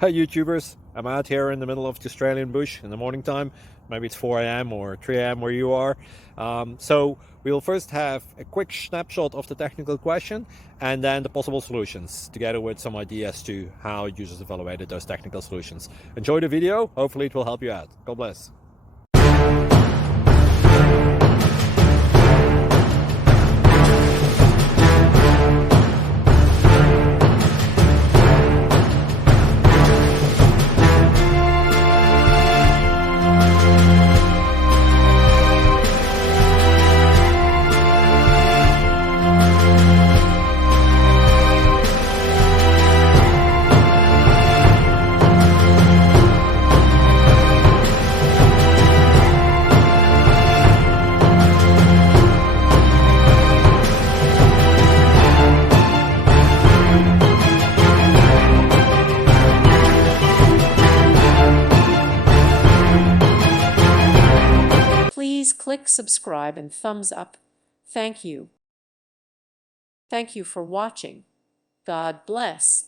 Hi YouTubers, I'm out here in the middle of the Australian bush in the morning time. Maybe it's 4 a.m. or 3 a.m. where you are. So we'll first have a quick snapshot of the technical question and then the possible solutions, together with some ideas to how users evaluated those technical solutions. Enjoy the video, hopefully it will help you out. God bless. Please click subscribe and thumbs up. Thank you. Thank you for watching. God bless.